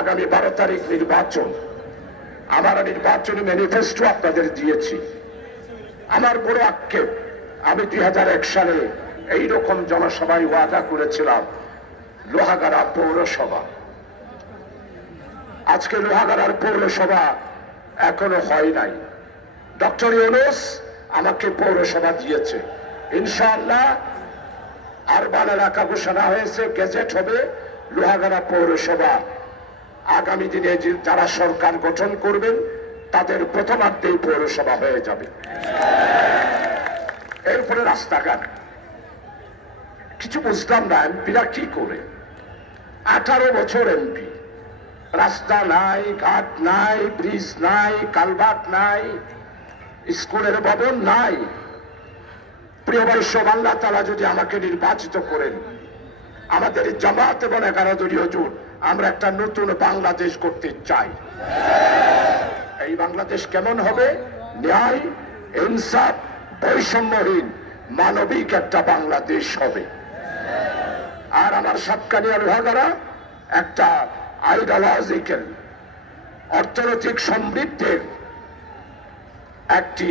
আগামী 12 তারিখ নির্বাচন। আমার নির্বাচনী ম্যানিফেস্টো আপনাদের দিয়েছি। আমার বড় আক্ষেপ, আমি 2001 সালে এইরকম জনসভায় ওয়াদা করেছিলাম লোহাগাড়া পৌরসভা। আজকে লোহাগাড়ার পৌরসভা এখনো হয় নাই। ডক্টর ইউনূস আমাকে পৌরসভা দিয়েছে। ইনশাআল্লাহ আরবান এলাকা ঘোষণা হয়েছে, গেজেট হবে। লোহাগাড়া পৌরসভা আগামী দিনে যারা সরকার গঠন করবেন তাদের প্রথমার্ধেই পৌরসভা হয়ে যাবে। এরপরে রাস্তাঘাট কিছু বুঝলাম না, এমপিরা কি করে। 18 বছর এমপি, রাস্তা নাই, ঘাট নাই, ব্রিজ নাই, কালভার্ট নাই, স্কুলের ভবন নাই। প্রিয় বৈষ্ণব, আল্লাহ তাআলা যদি আমাকে নির্বাচিত করেন, আমাদের জামাত এবং 11 দলীয় জোট, আমরা একটা নতুন বাংলাদেশ করতে চাই। এই বাংলাদেশ কেমন হবে? ন্যায়, ইনসাফ, বৈষম্যহীন, মানবিক একটা বাংলাদেশ হবে। আর আমার সাতকানিয়া লোহাগাড়া একটা আইডিওলজিক্যাল অর্থনৈতিক সমৃদ্ধের একটি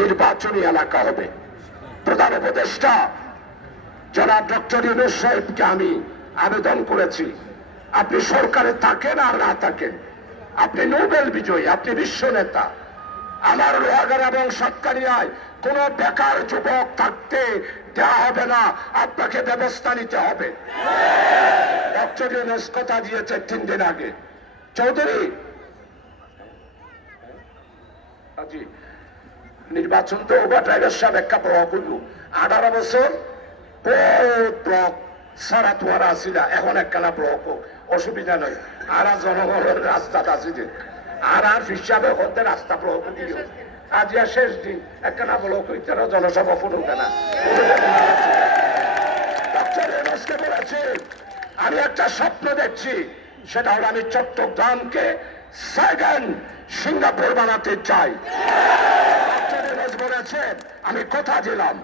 নির্বাচনী এলাকা হবে। প্রধান উপদেষ্টা জনাব ডক্টর ইউনূস সাহেবকে আমি আবেদন করেছি, আপনি সরকারে থাকেন আর না থাকেন, আপনি নোবেল বিজয়ী, আপনি বিশ্ব নেতা। আমার লোহাগাড়া এবং সাতকানিয়ায় কোন বেকার যুবক থাকতে দেওয়া হবে না, আপনাকে ব্যবস্থা নিতে হবে। ডক্টর ইউনূস কথা দিয়েছে 3 দিন আগে। চৌধুরী নির্বাচন তো ওভার ড্রাইভার সাহেব একটা ব্লক হইল, 18 বছর ব্লক সারা তোয়ারা আসিলা, এখন একখানা ব্লক হোক, অসুবিধা নয়। আর জনগণের রাস্তাটা আছে যে আর হিসাবে হতে রাস্তা ব্লক দিল। আজিয়া শেষ দিন একখানা ব্লক হইতে জনসভা ফুটুকে না। ডক্টর ইউনূসকে বলেছি, আমি একটা স্বপ্ন দেখছি, সেটা হলো আমি চট্টগ্রামকে সেকেন্ড সিঙ্গাপুর বানাতে চাই। ডক্টর ইউনূস বলেছেন, আমি কথা দিলাম।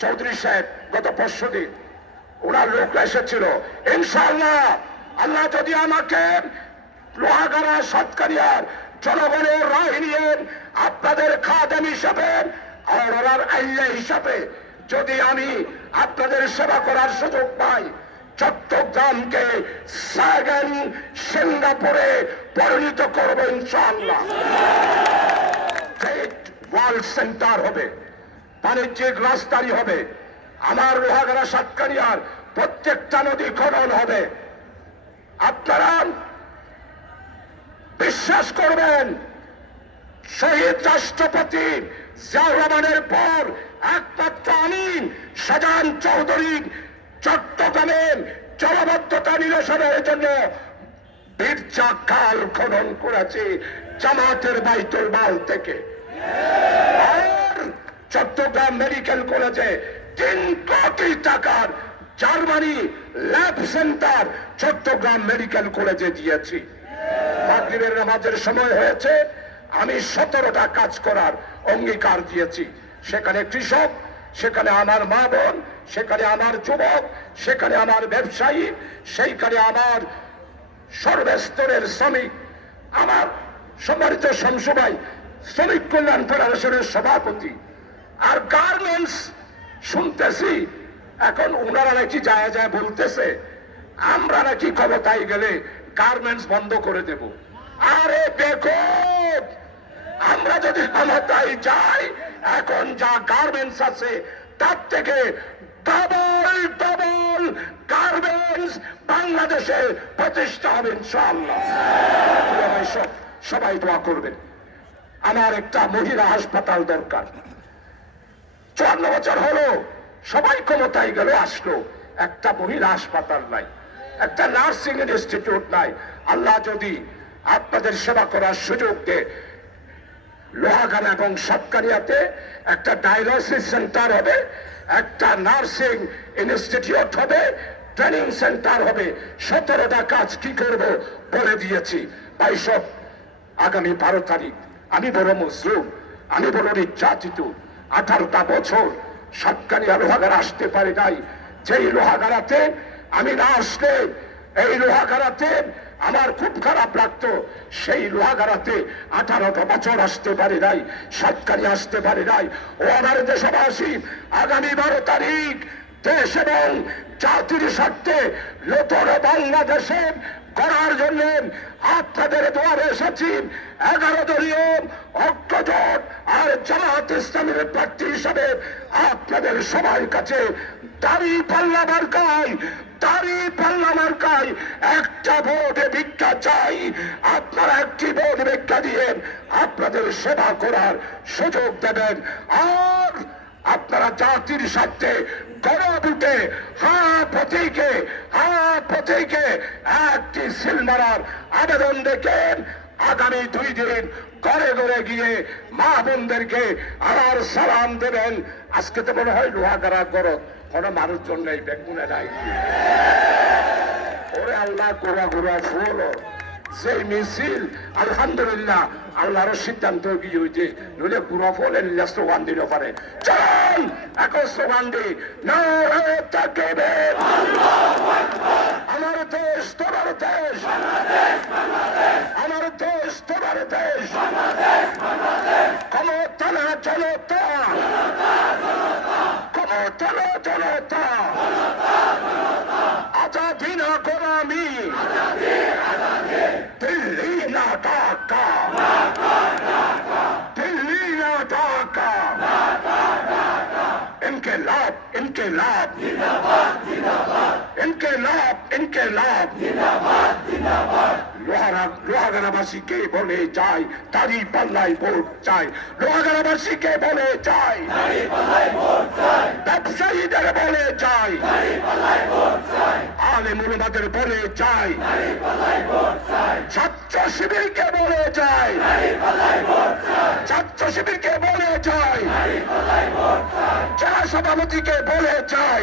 চৌধুরী সাহেব গত 5 দিন ওনার লোক এসেছিল, ইনশাআল্লাহ আল্লাহ যদি আমাকে লোহাগাড়া সাতকানিয়ার জনগণের রায় নিয়ে আপনাদের খাদেম হিসাবে আর ওনার আইয়া হিসাবে যদি আমি আপনাদের সেবা করার সুযোগ পাই, চট্টগ্রামকে সেকেন্ড সিঙ্গাপুরে পরিণত করব ইনশাআল্লাহ। ওয়ার্ল্ড সেন্টার হবে, বাণিজ্যিক রাজধানী হবে। আমার লোহাগাড়া সাতকানিয়ার প্রত্যেকটা নদী খনন হবে। আপনারা বিশ্বাস করবেন, শহীদ রাষ্ট্রপতি জিয়াউর রহমানের পর একমাত্র আমিন শাহজাহান চৌধুরী চট্টগ্রামের জলাবদ্ধতা নিরসনের জন্য বীরচা খাল খনন করেছে জামাতের বাইতুল মাল থেকে। আর চট্টগ্রাম মেডিকেল কলেজে 3 কোটি টাকার Germany lab center Chittagong medical কলেজে দিয়েছি। মাগরিবের নামাজের সময় হয়েছে, আমি 17টা কাজ করার অঙ্গীকার দিয়েছি। সেখানে কৃষক, সেখানে আমার মা বোন, সেখানে আমার যুবক, সেখানে আমার ব্যবসায়ী, সেইখানে আমার সর্বস্তরের শ্রমিক, আমার সম্মানিত শামসুভাই শ্রমিক কল্যাণ ফেডারেশনের সভাপতি। আর গার্মেন্টস শুনতেছি এখন ওনারা নাকি যায় যায় বলতেছে আমরা নাকি ক্ষমতায় গেলে গার্মেন্টস বন্ধ করে দেব। আরে দেখো, আমরা যদি ক্ষমতায় যাই, এখন যা গার্মেন্টস আছে তার থেকে ডবল গার্মেন্টস বাংলাদেশে প্রতিষ্ঠা হবে ইনশাআল্লাহ। সবাই দোয়া করবেন। আমার একটা মহিলা হাসপাতাল দরকার। 54 বছর হলো, সবাই ক্ষমতায় গেল আসলো, একটা মহিলা হাসপাতাল নাই, একটা নার্সিং ইনস্টিটিউট নাই। আল্লাহ যদি আপনাদের সেবা করার সুযোগ দেয়, লোহাগাড়া এবং সাতকানিয়াতে একটা ডায়ালিসিস সেন্টার হবে, একটা নার্সিং ইনস্টিটিউট হবে, ট্রেনিং সেন্টার হবে। 17টা কাজ কি করব বলে দিয়েছি। তাই সব আগামী 12 তারিখ আমি বড় মজলুম, আমি বড় নির্যাতিত। 18টা বছর সাতকানিয়া লোহাগাড়া আসতে পারি নাই। যেই লোহাগাড়াতে আমি না আসলে এই লোহাগাড়াতে আমার খুব খারাপ লাগতো সেই লোহাগাড়াতে 18টা বছর আসতে পারি নাই, সরকারি আসতে পারি নাই। ও আমার দেশবাসী, আগামী 12 তারিখ দেশ এবং জাতির স্বার্থে নতুন বাংলাদেশে করার জন্য আপনাদের দুয়ারে এসেছি। 11 দলীয় ঐক্যজোট আর জামাত ইসলামের প্রার্থী হিসাবে আপনাদের সবার কাছে দাড়ি পাল্লা মার্কায় একটা ভোটে ভিক্ষা চাই। আপনারা একটি ভোট ভিক্ষা দিয়ে আপনাদের সেবা করার সুযোগ দেবেন। আর আপনারা জাতির স্বার্থে গণভোটে প্রতীকে একটি সিল মারার আবেদন দেখেন। আগামী 2 দিন ঘরে ঘরে গিয়ে মা বোনদেরকে আমার সালাম দেবেন। আজকে তো মনে হয় লোহাগাড়া করো কোনো মানুষজন নেই, বেগুনে নাই। ওরে আল্লাহ, গোড়া ফুল সেই মিছিল আলহামদুলিল্লাহ আল্লাহর সিদ্ধান্ত কি হইতে নইলে গুড়া ফলের স্লোগান দিতে পারে। চলুন এখন স্লোগান দিই, নারায়ে তাকবীর, আমার দেশ তোমার দেশ, আমার দেশ তোমার দেশ, ক্ষমতা না জনতা, ক্ষমতা না জনতা, আজাদি না গোলামি, দিল্লি না ঢাকা, দিল্লি না ঢাকা, ইনকিলাব ইনকিলাব, ইনকিলাব ইনকিলাব, লোহাগাড়াবাসীকে বলে যাই দাড়ি পাল্লাই ভোট চাই, লোহাগাড়াবাসীকে বলে যাই, ব্যবসায়ীদের বলে যাই, আলেম উলামাদের বলে যাই, ছাত্র শিবিরকে বলে যাই, ছাত্র শিবিরকে বলে যাই, জেলা সভাপতিকে বলে যাই,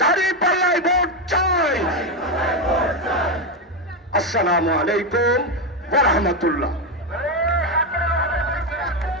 দাড়ি পাল্লাই ভোট চাই। আসসালামু আলাইকুম ওয়া রাহমাতুল্লাহ।